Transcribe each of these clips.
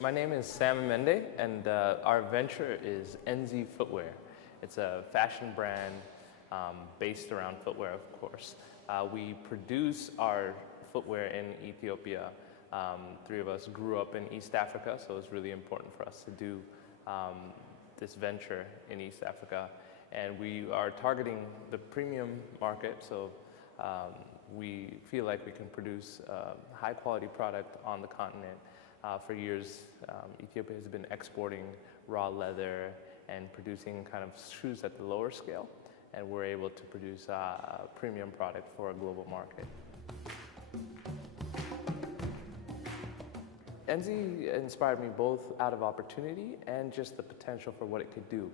My name is Sam Imende, and our venture is ENZI Footwear. It's a fashion brand based around footwear, of course. We produce our footwear in Ethiopia. Three of us grew up in East Africa, so it's really important for us to do this venture in East Africa. And we are targeting the premium market, so we feel like we can produce high quality product on the continent. For years, Ethiopia has been exporting raw leather and producing kind of shoes at the lower scale, and we're able to produce a premium product for a global market. ENZI inspired me both out of opportunity and just the potential for what it could do.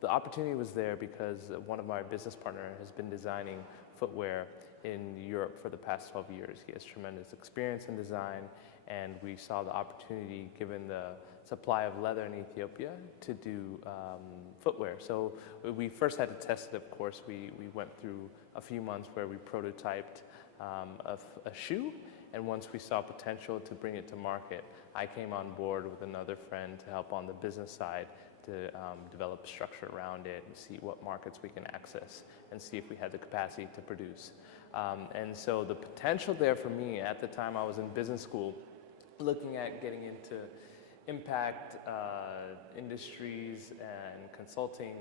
The opportunity was there because one of my business partners has been designing footwear in Europe for the past 12 years. He has tremendous experience in design, and we saw the opportunity, given the supply of leather in Ethiopia, to do footwear. So we first had to test it, of course. We went through a few months where we prototyped a shoe, and once we saw potential to bring it to market, I came on board with another friend to help on the business side to develop structure around it and see what markets we can access and see if we had the capacity to produce. And so the potential there for me at the time I was in business school, looking at getting into impact industries and consulting,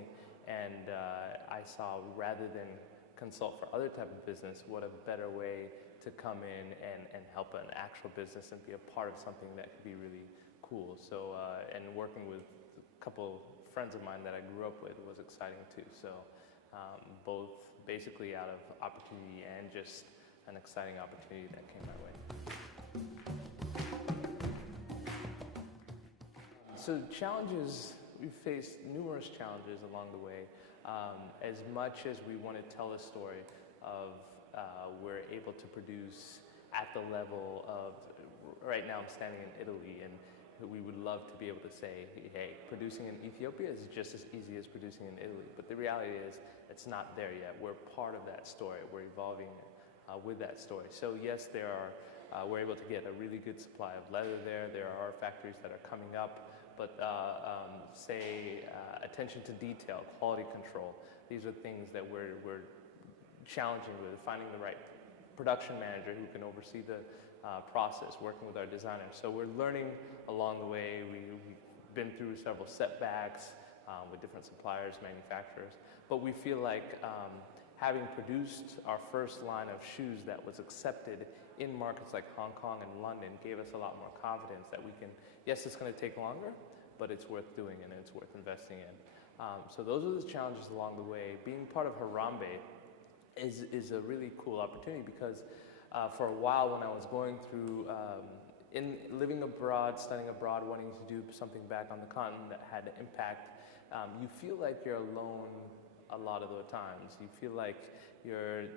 and I saw, rather than consult for other type of business, what a better way to come in and help an actual business and be a part of something that could be really cool. So, and working with a couple friends of mine that I grew up with was exciting too. So both basically out of opportunity and just an exciting opportunity that came my way. So challenges, we've faced numerous challenges along the way. As much as we want to tell a story of we're able to produce at the level of, right now I'm standing in Italy, and we would love to be able to say, hey, producing in Ethiopia is just as easy as producing in Italy. But the reality is, it's not there yet. We're part of that story. We're evolving with that story. So yes, we're able to get a really good supply of leather there. There are factories that are coming up, but attention to detail, quality control. These are things that we're challenging with, finding the right production manager who can oversee the process, working with our designers. So we're learning along the way. We've been through several setbacks with different suppliers, manufacturers, but we feel like having produced our first line of shoes that was accepted in markets like Hong Kong and London gave us a lot more confidence that we can, yes, it's going to take longer, but it's worth doing and it's worth investing in. So those are the challenges along the way. Being part of Harambe is a really cool opportunity because for a while when I was going through living abroad, studying abroad, wanting to do something back on the continent that had impact, you feel like you're alone a lot of the times. You feel like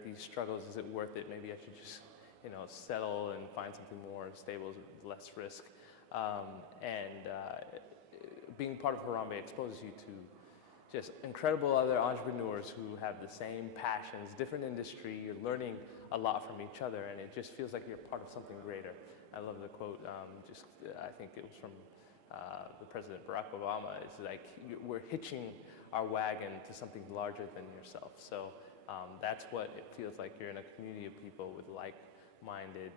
these struggles, is it worth it? Maybe I should just settle and find something more stable, less risk. Being part of Harambe exposes you to just incredible other entrepreneurs who have the same passions, different industry. You're learning a lot from each other, and it just feels like you're part of something greater. I love the quote, I think it was from the President Barack Obama. It's like, we're hitching our wagon to something larger than yourself. So that's what it feels like. You're in a community of people with like-minded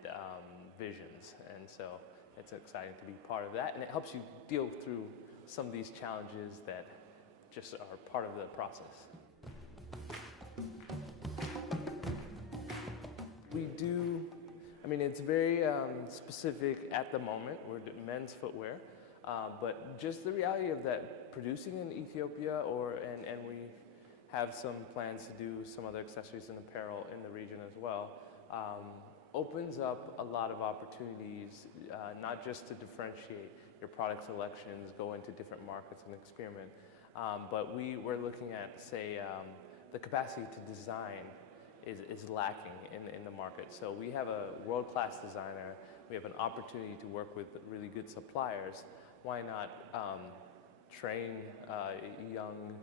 visions, and so it's exciting to be part of that, and it helps you deal through some of these challenges that just are part of the process. We do, it's very specific at the moment. We're men's footwear, but just the reality of that, producing in Ethiopia, and we have some plans to do some other accessories and apparel in the region as well, opens up a lot of opportunities, not just to differentiate your product selections, go into different markets and experiment, but we're looking at, say, the capacity to design is lacking in the market. So we have a world-class designer. We have an opportunity to work with really good suppliers. Why not train young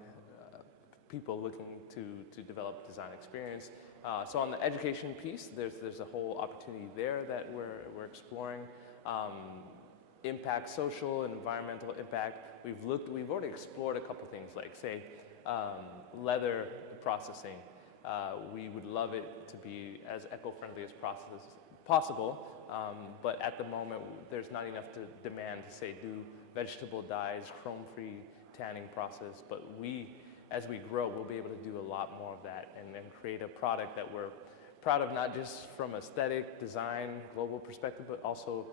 people looking to develop design experience? So on the education piece, there's a whole opportunity there that we're exploring. impact, social and environmental impact. We've already explored a couple things like, say, leather processing. We would love it to be as eco-friendly as possible, but at the moment there's not enough demand to say do vegetable dyes, chrome-free tanning process. But as we grow, we'll be able to do a lot more of that and create a product that we're proud of, not just from aesthetic, design, global perspective, but also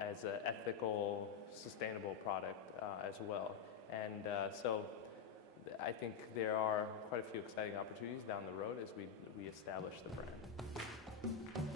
as an ethical, sustainable product as well. And so I think there are quite a few exciting opportunities down the road as we establish the brand.